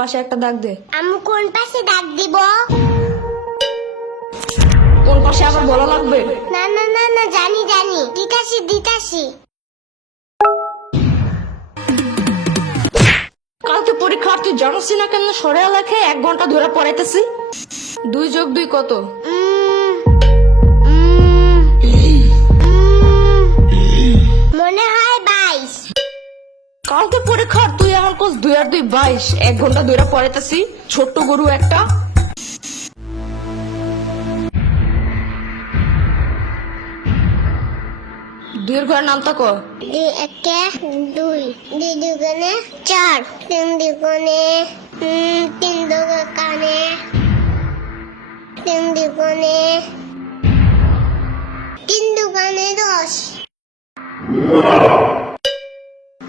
পাশে একটা দাগ দে। আমি কোন পাশে দাগ দিব? কোন পাশে আবার বলা লাগবে? না না না না, জানি জানি, দিতাছি। কালকে পরীক্ষা, তুই জানিস না কেন সরে লেখে 1 ঘন্টা ধরে পড়াইতেছি। 2 যোগ 2 কত? মনে হয় 22। কালকে পরীক্ষা, তুই আমার কোচ 2 আর 2 22। 1 ঘন্টা ধরে পড়াইতেছি, ছোট্ট গরু একটা। দুইয়ের ঘরের নামটা ক? 2 1 2 2 দুগুণে 4, 3 দুগুণে 3 দুগুণে 3 দুগুণে 10।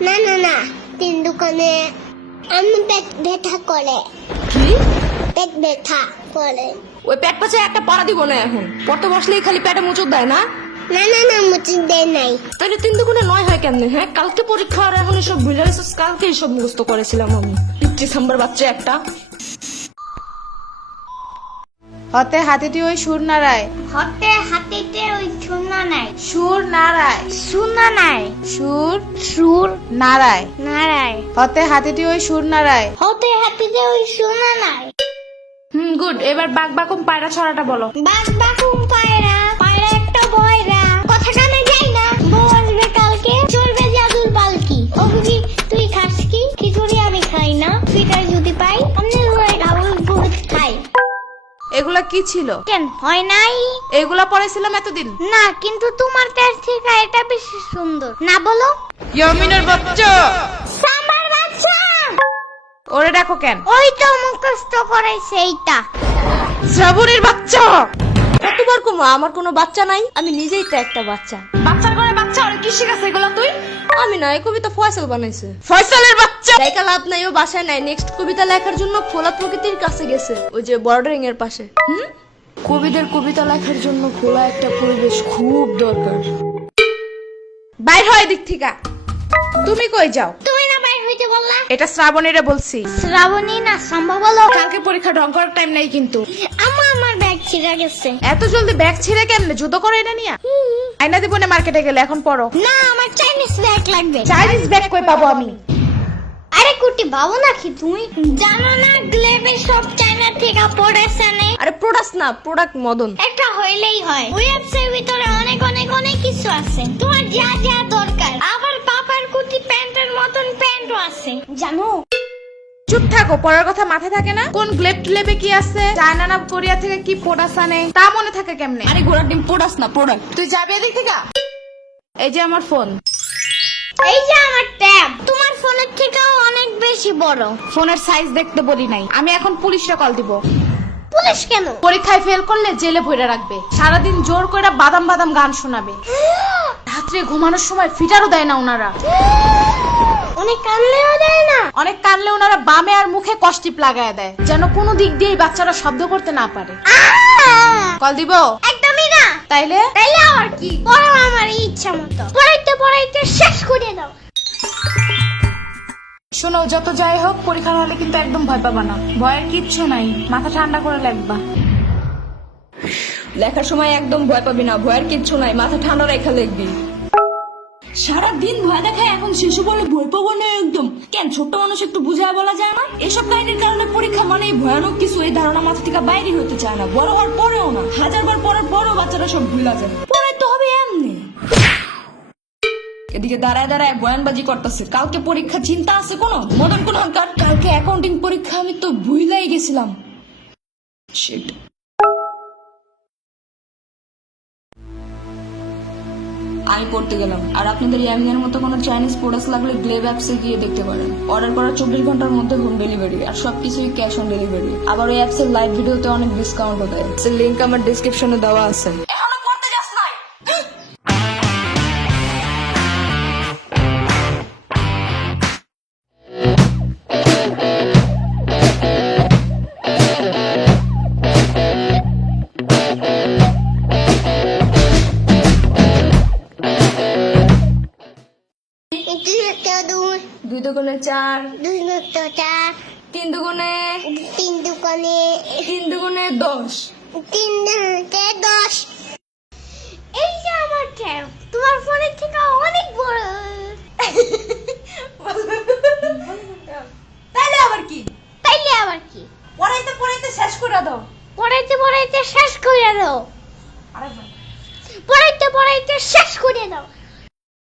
না না না, 3 দুগুণে আমি পেট ব্যথা করে। কি? পেট ব্যথা করে। ওই পেট পাশে একটা পাড়া দিব না এখন। পড়তে বসলেই খালি পেটে মুচুর দেয় না? না না না, মুচি দেয় নাই। তাহলে 3 দুগুণে 9 হয় কেমনে? হ্যাঁ, কালকে পরীক্ষা আর এখন এসব ভুলে গেছিস। কালকে এসব মুখস্থ করেছিলাম আমি। 50 নাম্বার বাচ্চা একটা। হতে হাতিটি ওই সুর নাড়ায়। হতে হাতিতে ওই শূন্য নাই। সুর নাড়ায়। শূন্য নাই। সুর নাড়ায়। নারায়। হতে হাতিটি ওই সুর নাড়ায়। হতে হাতিতে ওই শূন্য নাই। গুড। এবার বাক বাকুম পায়রা ছড়াটা বলো। বাঘ বাকুম পায়রা, পায়রা একটা বয়রা, কথা কানে যাই না, বউ আসবে কালকে, চলবে জাদুর পালকি। ও বুঝি তুই খাস কি? খিচুড়ি আমি খাই না, পিঠাই যদি পাই আমি ঘরে খাবো, বহুত খাই। এগুলা কি ছিল? কেন হয় নাই? এগুলা পড়েছিলাম এতদিন। না, কিন্তু তোমার কাছ থেকে এটা বেশি সুন্দর। না বলো? ইয়ামিনের বাচ্চা। সাম্বার বাচ্চা। ওরে দেখো কেন? ওই তো মুখস্থ করাইছে এইটা। শ্রাবণীর বাচ্চা। কতবার কমা, আমার কোনো বাচ্চা নাই, আমি নিজেই তো একটা বাচ্চা। বাচ্চার ঘরে বাচ্চা, ওরে কি শিখাছে এগুলা তুই? আমি না, এই কবিতা ফয়সাল বানাইছে। ফয়সালের বাচ্চা। লেখা লাভ নাই, ও বাসায় নাই। নেক্সট কবিতা লেখার জন্য খোলা প্রকৃতির কাছে গেছে, ওই যে বর্ডারিং এর পাশে। কবিদের কবিতা লেখার জন্য খোলা একটা পরিবেশ খুব দরকার। বাইর হয় দিক থেকে। তুমি কই যাও? তুমি না বাইর হইতে বললা? এটা শ্রাবণীরে বলছি। শ্রাবণী না, সম্ভব হলো। কালকে পরীক্ষা ঢং করার টাইম নাই কিন্তু। আমার ব্যাগ ছিঁড়ে গেছে। এত জলদি ব্যাগ ছিঁড়ে কেমনে? জুতো করো এটা নিয়া। আয়না দিব না মার্কেটে গেলে, এখন পড়ো। না, আমার চাইনিজ ব্যাগ লাগবে। চাইনিজ ব্যাগ কই পাবো আমি? আরে কুটি, ভাবো নাকি তুমি? জানো না গ্লেবে সব চায়না থেকে পড়েছে নে। আরে প্রোডাক্ট না, প্রোডাক্ট মদন। একটা হইলেই হয়। ওয়েবসাইটের ভিতরে অনেক অনেক অনেক কিছু আছে, তোমার যা যা দরকার। আবার পাপার কুটি প্যান্টের মতন প্যান্টও আছে, জানো? চুপ থাকো, পড়ার কথা মাথায় থাকে না? কোন গ্লেব টেলেবে কি আছে, চায়না না কোরিয়া থেকে কি প্রোডাক্ট আনে, তা মনে থাকে কেমনে? আরে ঘোড়ার ডিম প্রোডাক্ট না, প্রোডাক্ট। তুই যাবি এদিক থেকে? এই যে আমার ফোন। এই যে আমার ট্যাব, তোমার ফোনের থেকেও অনেক বেশি বড়। ফোনের সাইজ দেখতে বলি নাই। আমি এখন পুলিশে কল দিব। পুলিশ কেন? পরীক্ষায় ফেল করলে জেলে ভরে রাখবে, সারাদিন জোর করে বাদাম বাদাম গান শোনাবে, রাত্রে ঘুমানোর সময় ফিটারও দেয় না ওনারা। অনেক কানলেও দেয় না? অনেক কানলে ওনারা বামে আর মুখে কষ্টিপ লাগায় দেয়, যেন কোনো দিক দিয়ে বাচ্চারা শব্দ করতে না পারে। কল দিব? একদমই না। তাইলে আর কি, পড়ো আমার ইচ্ছা মতো। পড়াইতে শেষ করে দাও। শোনো, যত যাই হোক পরীক্ষার হলে কিন্তু একদম ভয় পাবা না। ভয়ের কিচ্ছু নাই, মাথা ঠান্ডা করে লিখবা। লেখার সময় একদম ভয় পাবি না, ভয়ের কিচ্ছু নাই, মাথা ঠান্ডা রেখা লিখবি। সারাদিন ভয় দেখায়, এখন শিশু বলে ভয় পাবো না একদম। কেন, ছোট্ট মানুষ একটু বুঝায় বলা যায় না? এসব কাহিনীর কারণে পরীক্ষা মানে ভয়ানক কিছু, এই ধারণা মাথা থেকে বাইরে হতে চায় না। বড় হওয়ার পরেও না, 1000 বার পরের পরও বাচ্চারা সব ভুলা যায়। পরে তো হবে এমনি। এদিকে দাঁড়ায় দাঁড়ায় বয়ানবাজি করতেছে। কালকে পরীক্ষা, চিন্তা আছে কোনো? মদন কোন হনকার, কালকে অ্যাকাউন্টিং পরীক্ষা, আমি তো ভুলাই গেছিলাম। শিট। আমি পড়তে গেলাম। আর আপনাদের ইয়ামিনের মতো কোনো চাইনিজ প্রোডাক্ট লাগলে গ্লেব অ্যাপসে গিয়ে দেখতে পারেন। অর্ডার করার 24 ঘন্টার মধ্যে হোম ডেলিভারি, আর সবকিছুই ক্যাশ অন ডেলিভারি। আবার ওই অ্যাপসের লাইভ ভিডিওতে অনেক ডিসকাউন্টও দেয়। লিংক আমার ডেসক্রিপশনে দেওয়া আছে। এখনো পড়তে যাস নাই? দুই 2 দুগুণে 4, 4, তিন দুগুণে 3 দুগুণে 10। 3 দুগুণে 10। এই যে আমার ট্যাব তোমার ফোনের থেকে অনেক বড়। তাইলে আবার কি? তাইলে আবার কি? পড়াইতে পড়াইতে শেষ করে দাও। পড়াইতে পড়াইতে শেষ করে দাও। আরে ভাই পড়াইতে পড়াইতে শেষ করে দাও।